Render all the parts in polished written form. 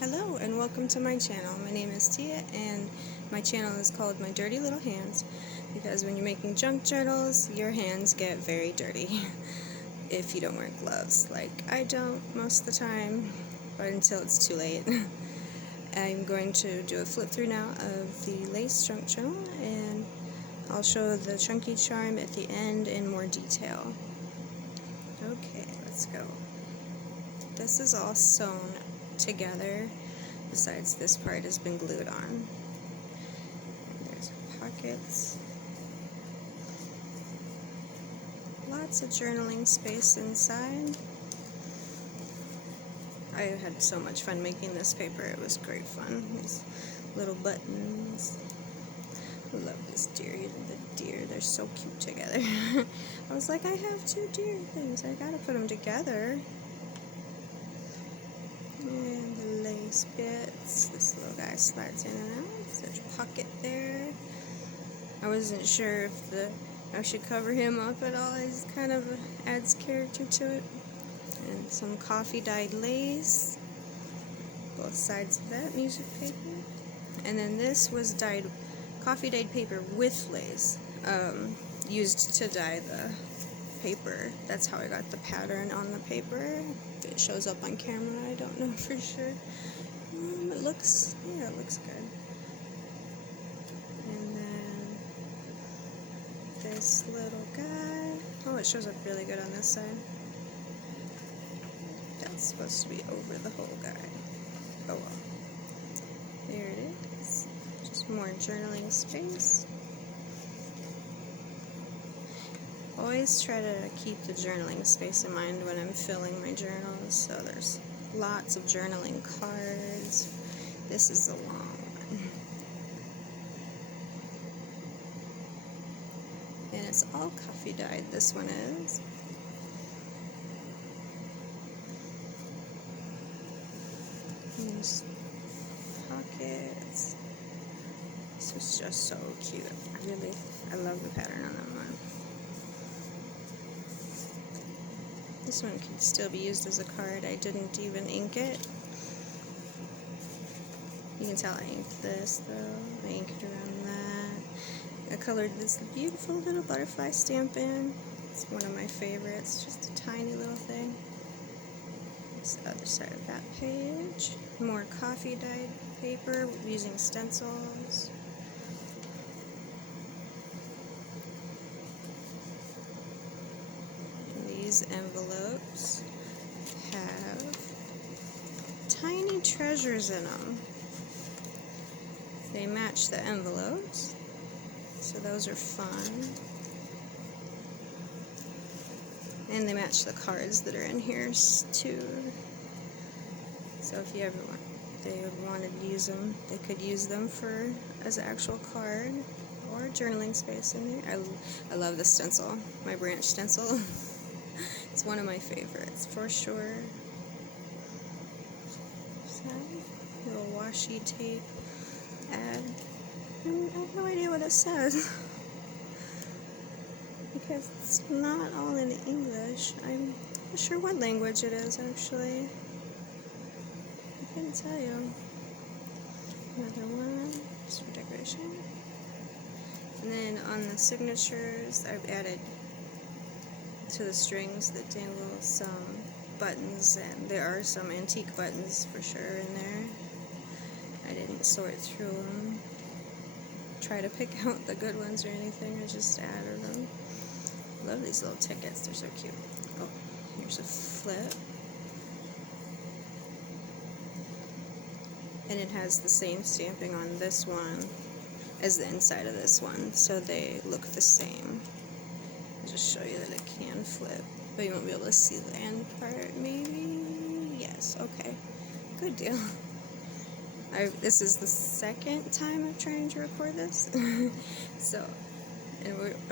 Hello and welcome to my channel. My name is Tia and my channel is called My Dirty Little Hands because when you're making junk journals, your hands get very dirty if you don't wear gloves. Like I don't most of the time, but until it's too late. I'm going to do a flip through now of the lace junk journal and I'll show the chunky charm at the end in more detail. Okay, let's go. This is all sewn together, besides this part has been glued on. And there's pockets. Lots of journaling space inside. I had so much fun making this paper, it was great fun. These little buttons. I love this deer, the deer, they're so cute together. I was like, I have two deer things, I gotta put them together. And the lace bits, this little guy slides in and out, such a pocket there. I wasn't sure if I should cover him up at all, it kind of adds character to it. And some coffee dyed lace, both sides of that, music paper. And then this was coffee dyed paper with lace, used to dye the paper. That's how I got the pattern on the paper. If it shows up on camera, I don't know for sure. It looks good. And then this little guy. Oh, it shows up really good on this side. That's supposed to be over the whole guy. Oh well. There it is. Just more journaling space. Always try to keep the journaling space in mind when I'm filling my journals. So there's lots of journaling cards. This is the long one. And it's all coffee dyed, this one is. These pockets. This is just so cute. I love the pattern on that one. This one could still be used as a card. I didn't even ink it. You can tell I inked this though. I inked around that. I colored this beautiful little butterfly stamp in. It's one of my favorites. Just a tiny little thing. This is the other side of that page. More coffee dyed paper using stencils. These envelopes have tiny treasures in them. They match the envelopes, so those are fun. And they match the cards that are in here too. So if you ever wanted to use them, they could use them as an actual card or journaling space in there. I love the stencil, my branch stencil. It's one of my favorites, for sure. Little washi tape ad. I have no idea what it says. Because it's not all in English. I'm not sure what language it is, actually. I couldn't tell you. Another one, just for decoration. And then on the signatures, I've added to the strings that dangle some buttons, and there are some antique buttons for sure in there. I didn't sort through them, try to pick out the good ones or anything, I just added them. Love these little tickets, they're so cute. Oh, here's a flip. And it has the same stamping on this one as the inside of this one, so they look the same. I'll just show you that it can flip, but you won't be able to see the end part, maybe? Yes, okay. Good deal. This is the second time I'm trying to record this, I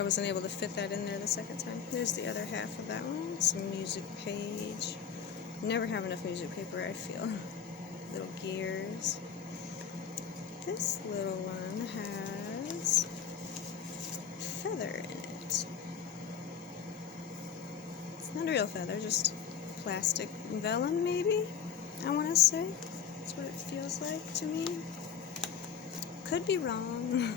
wasn't able to fit that in there the second time. There's the other half of that one, some music page. Never have enough music paper, I feel. Little gears. This little one has feather in it. It's not a real feather, just plastic vellum maybe, I want to say. That's what it feels like to me. Could be wrong.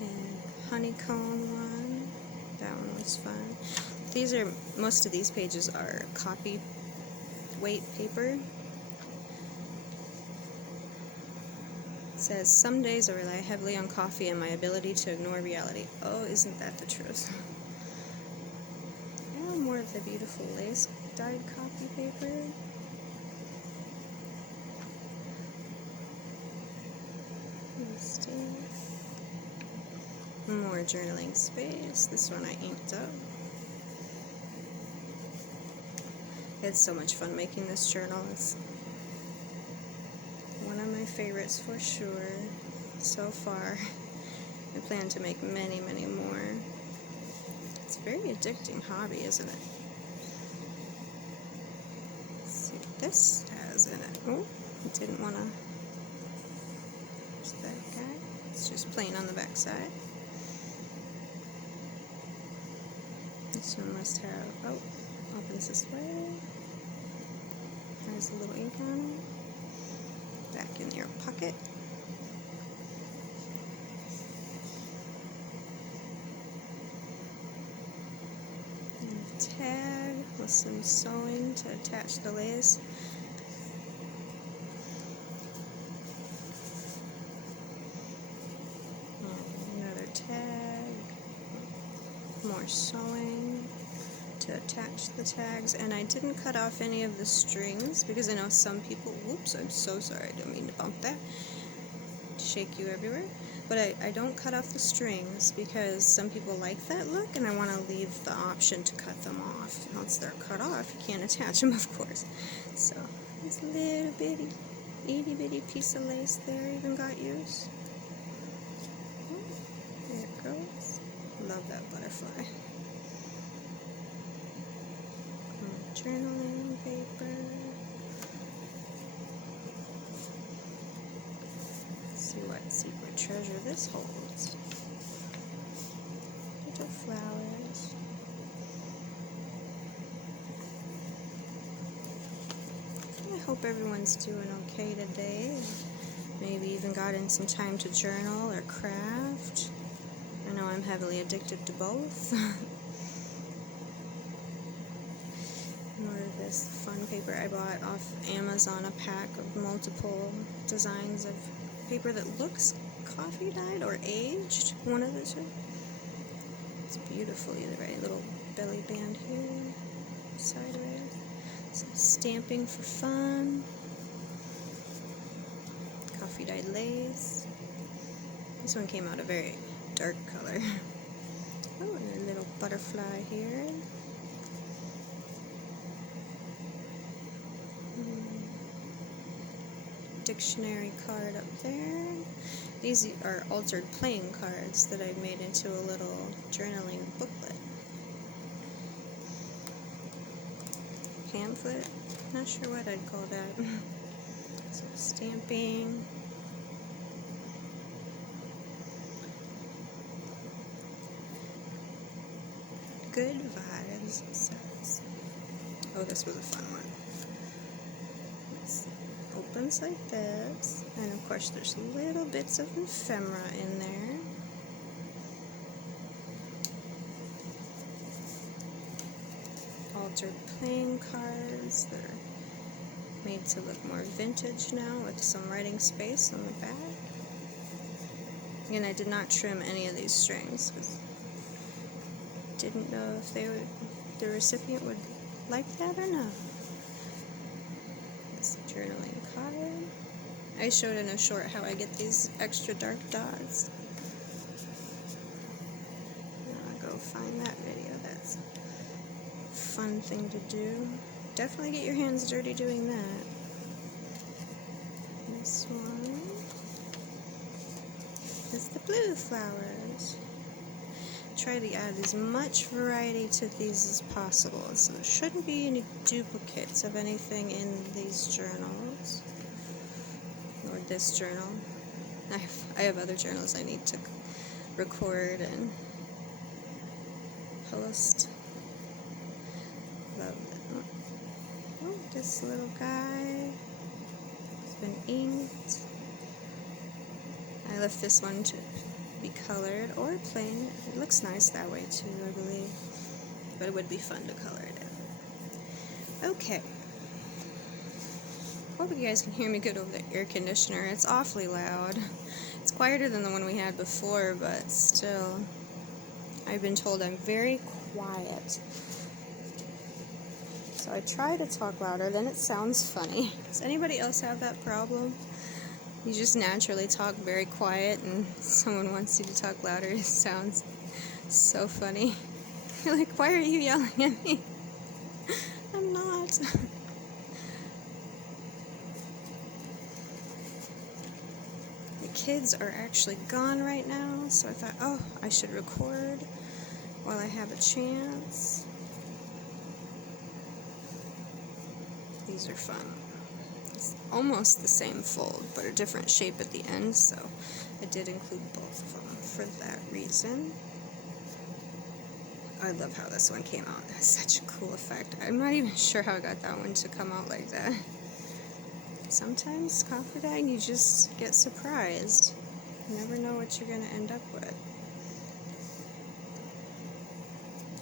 And honeycomb one. That one was fun. These are, most of these pages are copy weight paper. It says, some days I rely heavily on coffee and my ability to ignore reality. Oh, isn't that the truth? Oh, more of the beautiful lace dyed copy paper. More journaling space. This one I inked up. It's so much fun making this journal. It's one of my favorites for sure so far. I plan to make many, many more. It's a very addicting hobby, isn't it? Let's see what this has in it. Oh, I didn't want to. There's that guy. It's just plain on the back side. This one must have, oh, opens this way. There's a little ink on it. Back in your pocket. And a tag with some sewing to attach the lace. And another tag. More sewing to attach the tags, and I didn't cut off any of the strings because I know some people, whoops, I'm so sorry, I don't mean to bump that, shake you everywhere, but I don't cut off the strings because some people like that look and I want to leave the option to cut them off. Once they're cut off, you can't attach them, of course. So this little bitty, itty bitty piece of lace there even got used. Oh, there it goes. Love that butterfly. Journaling paper. Let's see what secret treasure this holds. Little flowers. I hope everyone's doing okay today. Maybe even got in some time to journal or craft. I know I'm heavily addicted to both. More of this fun paper I bought off Amazon, a pack of multiple designs of paper that looks coffee dyed or aged, one of the two. It's beautiful either way. Little belly band here, sideways. Some stamping for fun. Coffee dyed lace. This one came out a very dark color. Oh, and a little butterfly here. Dictionary card up there. These are altered playing cards that I've made into a little journaling booklet. Pamphlet? Not sure what I'd call that. Some stamping. Good vibes, it says. Oh, this was a fun one. Opens like this, and of course there's little bits of ephemera in there. Altered playing cards that are made to look more vintage now with some writing space on the back. Again, I did not trim any of these strings because I didn't know if the recipient would like that or not. Journaling card. I showed in a short how I get these extra dark dots. I'll go find that video. That's a fun thing to do. Definitely get your hands dirty doing that. This one is the blue flowers. Try to add as much variety to these as possible, so there shouldn't be any duplicates of anything in these journals or this journal. I have other journals I need to record and post. Love that. This little guy has been inked. I left this one to be colored or plain. It looks nice that way too, I believe. But it would be fun to color it in. Okay. Hope you guys can hear me good over the air conditioner. It's awfully loud. It's quieter than the one we had before, but still. I've been told I'm very quiet. So I try to talk louder, then it sounds funny. Does anybody else have that problem? You just naturally talk very quiet and someone wants you to talk louder. It sounds so funny. You're like, why are you yelling at me? I'm not. The kids are actually gone right now, so I thought, oh, I should record while I have a chance. These are fun. It's almost the same fold, but a different shape at the end, so I did include both of them for that reason. I love how this one came out. That's such a cool effect. I'm not even sure how I got that one to come out like that. Sometimes copper dyeing, you just get surprised. You never know what you're going to end up with.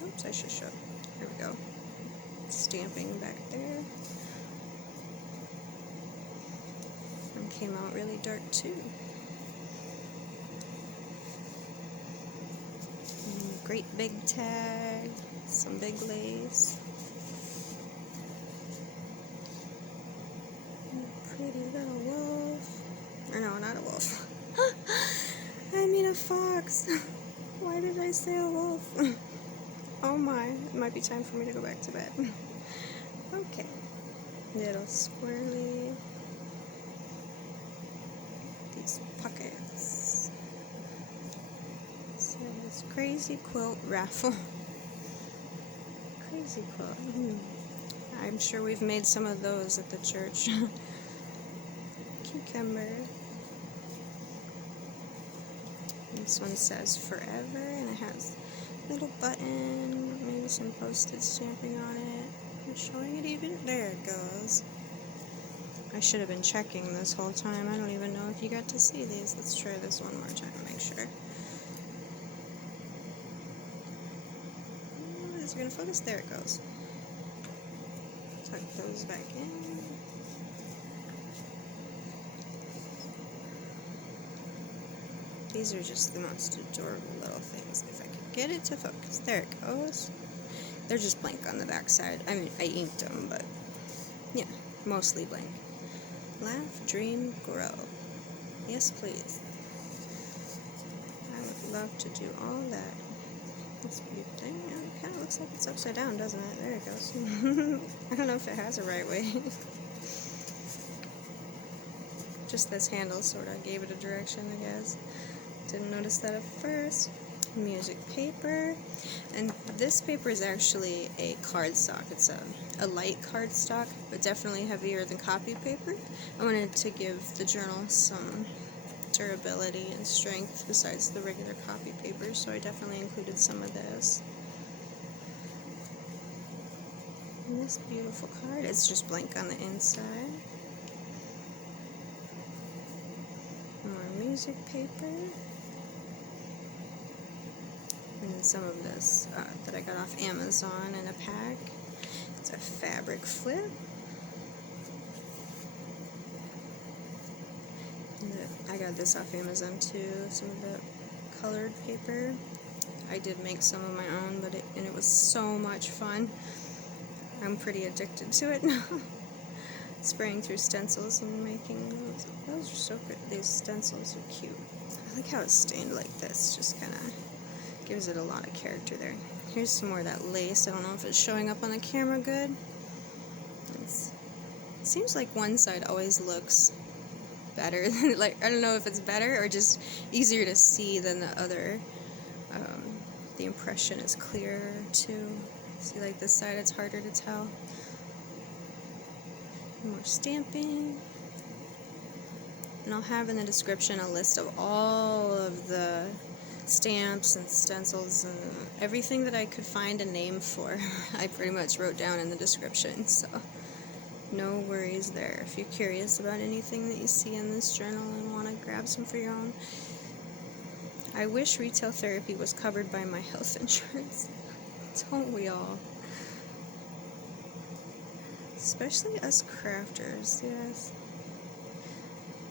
Oops, I should show. Here we go. Stamping back there. One came out really dark too. And a great big tag, some big lace. Pretty little wolf. Or no, not a wolf. I mean a fox. Why did I say a wolf? Oh my, it might be time for me to go back to bed. Okay. Little swirly. These pockets. So this crazy quilt raffle. Crazy quilt. I'm sure we've made some of those at the church. Cucumber. This one says forever, and it has a little button, maybe some postage stamping on it. I'm showing it even. There it goes. I should have been checking this whole time. I don't even know if you got to see these. Let's try this one more time to make sure. Oh, is it going to focus? There it goes. Tuck those back in. These are just the most adorable little things. If I could get it to focus. There it goes. They're just blank on the back side. I mean, I inked them, but yeah, mostly blank. Laugh, dream, grow. Yes, please. I would love to do all that. This beautiful thing. It kind of looks like it's upside down, doesn't it? There it goes. I don't know if it has a right way. Just this handle sort of gave it a direction, I guess. Didn't notice that at first. Music paper. And this paper is actually a cardstock. It's a light cardstock, but definitely heavier than copy paper. I wanted to give the journal some durability and strength besides the regular copy paper, so I definitely included some of this. And this beautiful card, it's just blank on the inside. More music paper. And then some of this that I got off Amazon in a pack. It's a fabric flip. And I got this off Amazon too, some of the colored paper. I did make some of my own, but it was so much fun. I'm pretty addicted to it now. Spraying through stencils and making those. Those are so good. These stencils are cute. I like how it's stained like this. Just kind of gives it a lot of character there. Here's some more of that lace. I don't know if it's showing up on the camera good. It seems like one side always looks better. Like, I don't know if it's better or just easier to see than the other. The impression is clearer too. See, like this side, it's harder to tell. More stamping. And I'll have in the description a list of all of the stamps and stencils and everything that I could find a name for. I pretty much wrote down in the description, so No worries there. If you're curious about anything that you see in this journal and want to grab some for your own, I wish retail therapy was covered by my health insurance. Don't we all? Especially us crafters, yes.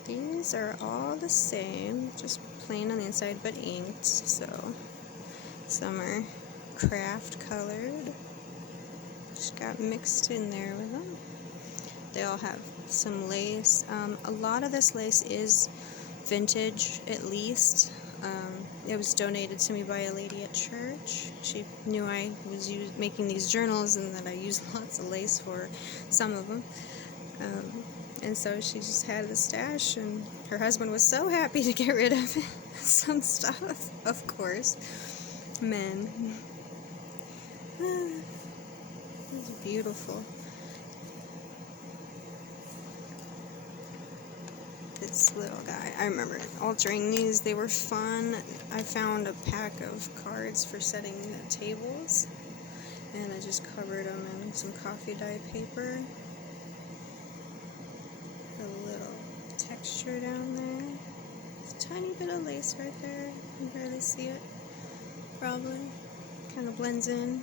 These are all the same, just plain on the inside but inked, so some are craft colored. Just got mixed in there with them. They all have some lace. A lot of this lace is vintage, at least. It was donated to me by a lady at church. She knew I was making these journals and that I used lots of lace for some of them. And so she just had the stash, and her husband was so happy to get rid of some stuff, of course. Men. It's beautiful. This little guy, I remember altering these. They were fun. I found a pack of cards for setting tables, and I just covered them in some coffee dye paper. A little texture down there. There's a tiny bit of lace right there. You can barely see it, probably. Kind of blends in,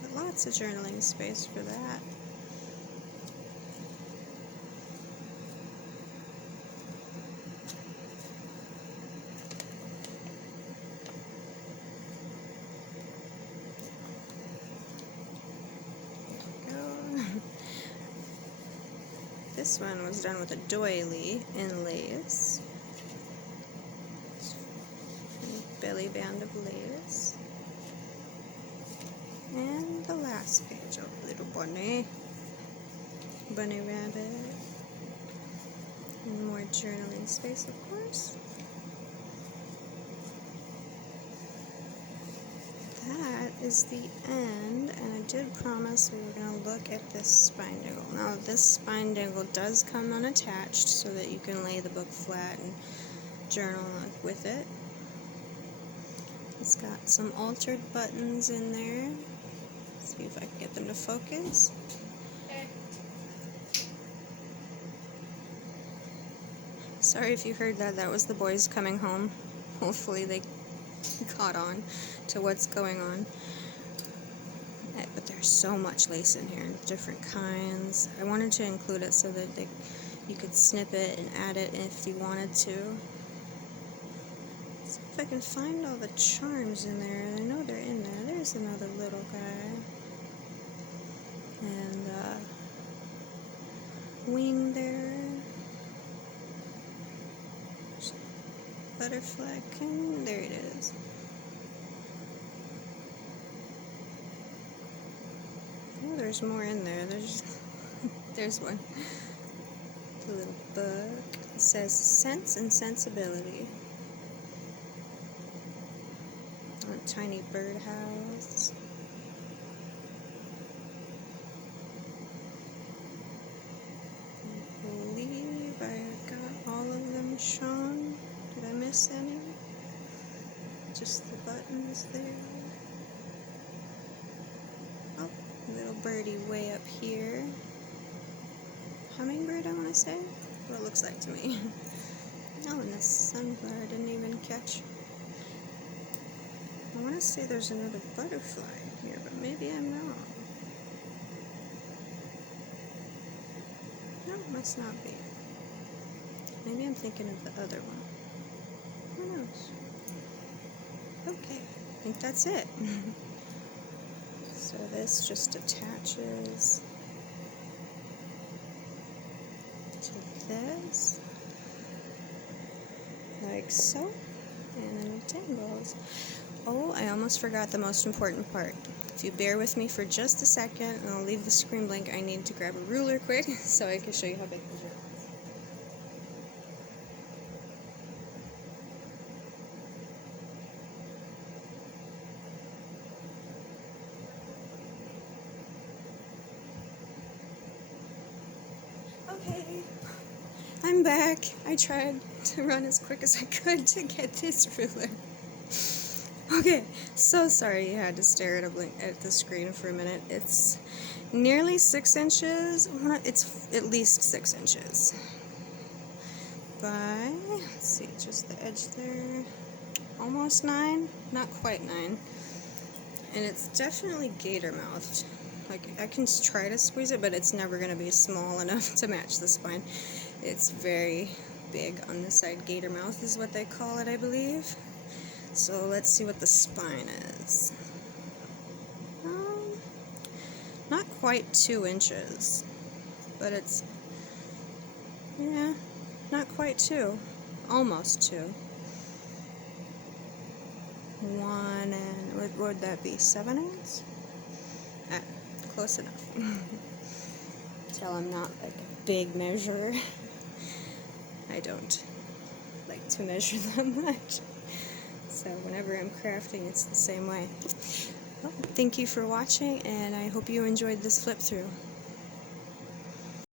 but lots of journaling space for that. This one was done with a doily in lace. Belly band of lace. And the last page of little bunny. Bunny rabbit. And more journaling space, of course. That is the end, and I did promise we were going to look at this spine dangle. Now, this spine dangle does come unattached so that you can lay the book flat and journal with it. It's got some altered buttons in there. Let's see if I can get them to focus. Sorry if you heard that. That was the boys coming home. Hopefully they caught on to what's going on. But there's so much lace in here, different kinds. I wanted to include it so that you could snip it and add it if you wanted to. See if I can find all the charms in there. I know they're in there. There's another little guy. And wing there. Butterfly, there it is. Oh, there's more in there. There's one. The little book. It says Sense and Sensibility. A tiny birdhouse. I believe I got all of them shown. Did I miss any? Just the buttons there. Oh, little birdie way up here. Hummingbird, I want to say. What it looks like to me. Oh, and the sunflower I didn't even catch. I want to say there's another butterfly here, but maybe I'm wrong. No, must not be. Maybe I'm thinking of the other one. Who knows? Okay, I think that's it. So this just attaches to this, like so, and then it dangles. Oh, I almost forgot the most important part. If you bear with me for just a second, and I'll leave the screen blank, I need to grab a ruler quick so I can show you how big the journal is. Okay, I'm back. I tried to run as quick as I could to get this ruler. Okay, so sorry you had to stare at the screen for a minute. It's nearly 6 inches. It's at least 6 inches by, let's see, just the edge there, almost 9, not quite 9. And it's definitely gator mouthed. Like, I can try to squeeze it, but it's never going to be small enough to match the spine. It's very big on the side. Gator mouth is what they call it, I believe. So let's see what the spine is. Not quite 2 inches, but it's, yeah, not quite 2, almost 2. 1 and, what would that be, 7/8? Ah, close enough. Tell I'm not like a big measurer. I don't like to measure them much. So whenever I'm crafting, it's the same way. Well, thank you for watching, and I hope you enjoyed this flip through.